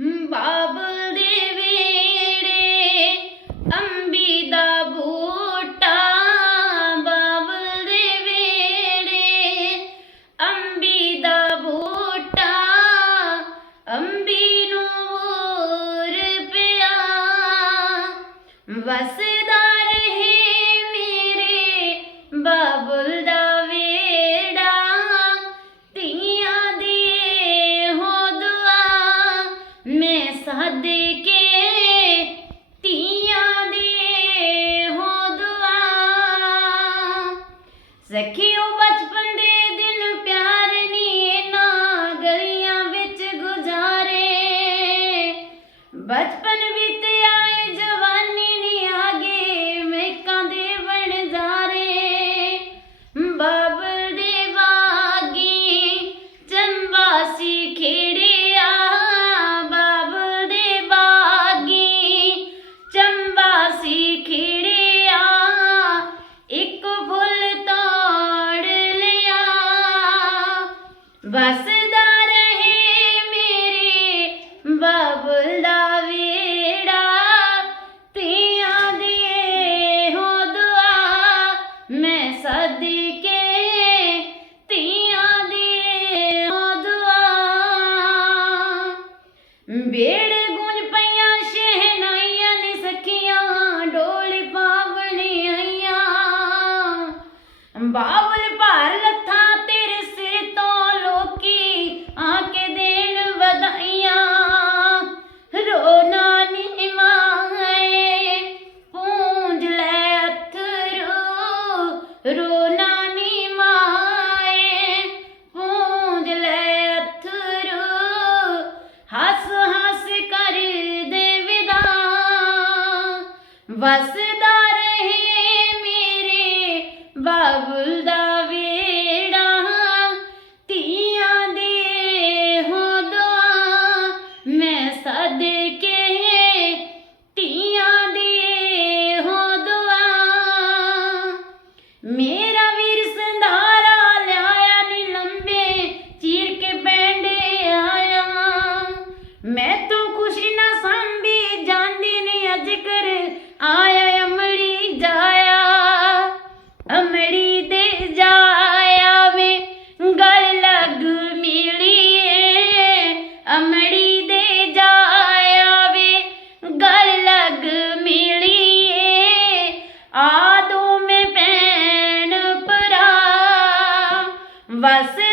ਬਾਬਲ ਦੇ ਵੇੜੇ ਅੰਬੀ ਦਾ ਬੂਟਾ, ਬਾਬਲ ਦੇ ਵੇੜੇ ਅੰਬੀ ਦਾ ਬੂਟਾ, ਅੰਬੀ ਨੂੰ ਹੋਰ ਪਿਆ। ਵਸਦਾ ਮੈਂ ਸਦਕੇ ਧੀਆਂ ਦੇ ਹੋ ਦੁਆ। ਸਖੀਓ ਵਸਦਾ ਰਹੇ ਮੇਰੇ ਬਾਬੁਲ ਦਾ ਵੇੜਾ ਧੀਆਂ ਦੀ ਹੋ ਦੁਆ ਮੈਂ ਸਦਕੇ, ਧੀਆਂ ਦੀ ਹੋ ਦੁਆ। ਬੇੜੇ ਗੁੰਜ ਪਈਆਂ ਸ਼ਹਿਨਾਈਆਂ ਨੇ ਸਖੀਆਂ, ਡੋਲੀ ਪਾਵਣੀ ਆਈਆਂ। ਬਾਬਲ ਭਾਰ ਲੱਥਾਂ ਰੋਣਾ ਨੀ ਮਾਏ, ਪੂੰਝ ਲੈ ਅਥਰੂ। ਹੱਸ ਹੱਸ ਕਰ ਦੇ ਵਿਦਾ। ਵਸਦਾ ਰਹੇ ਮੇਰੇ ਬਾਬੁਲ ਦਾ ਵੇੜਾ ਧੀਆਂ ਦੇ ਹੋ ਦੁਆ ਮੈਂ ਸਦੇ ਮੇਰਾ va a